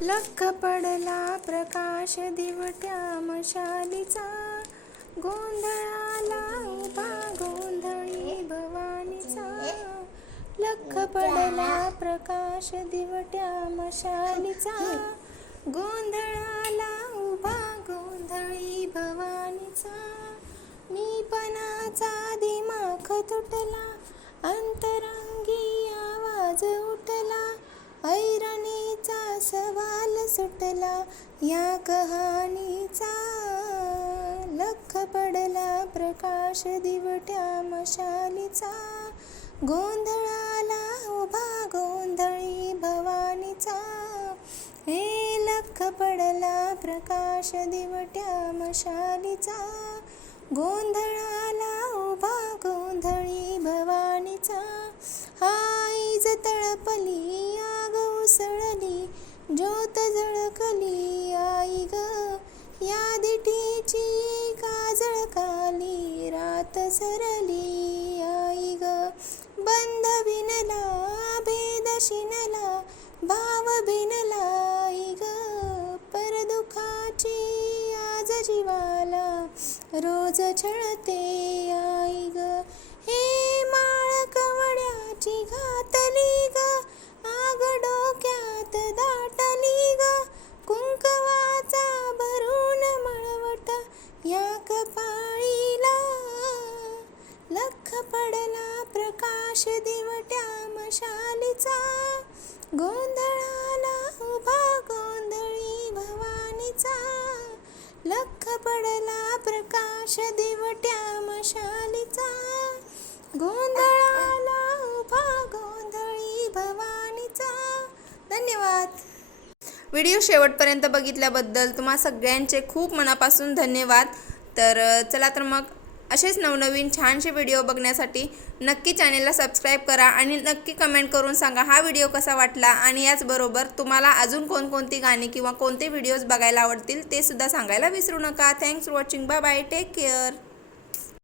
लख पडला प्रकाश दिवट्या मशालीचा गोंधळाला उभा गोंधळी भवानीचा. लख पडला प्रकाश दिवट्या मशालीचा गोंधळाला उभा गोंधळी भवानीचा. मी पणाचा दिमाख तुटला. अंतरंगी सुटला या कहाणीचा. लख पडला प्रकाश दिवट्या मशालीचा. गोंधळाला उभा गोंधळी भवानीचा. हे लख पडला प्रकाश दिवट्या मशालीचा. गोंधळाला उभा काली सरली आई ग बंध बिनला भेद शिनला भाव बिनला आई ग परदुखाची आज जीवाला रोज छळते आई ग हे मा पडला प्रकाश दिवट्या मशालीचा गोंधळाला उभा गोंधळी भवानीचा. लख पडला प्रकाश दिवट्या मशालीचा गोंधळाला उभा गोंधळी भवानीचा. धन्यवाद. व्हिडिओ शेवटपर्यंत बघितल्याबद्दल तुम्हा सगळ्यांचे खूप मनापासून धन्यवाद. तर चला तर मग असेच नवनवीन छानसे व्हिडिओ बघण्यासाठी नक्की चॅनेलला सबस्क्राईब करा आणि नक्की कमेंट करून सांगा हा व्हिडिओ कसा वाटला आणि याचबरोबर तुम्हाला अजून कोणकोणती गाणी किंवा कोणते व्हिडिओज बघायला आवडतील ते सुद्धा सांगायला विसरू नका. Thanks for watching bye bye take care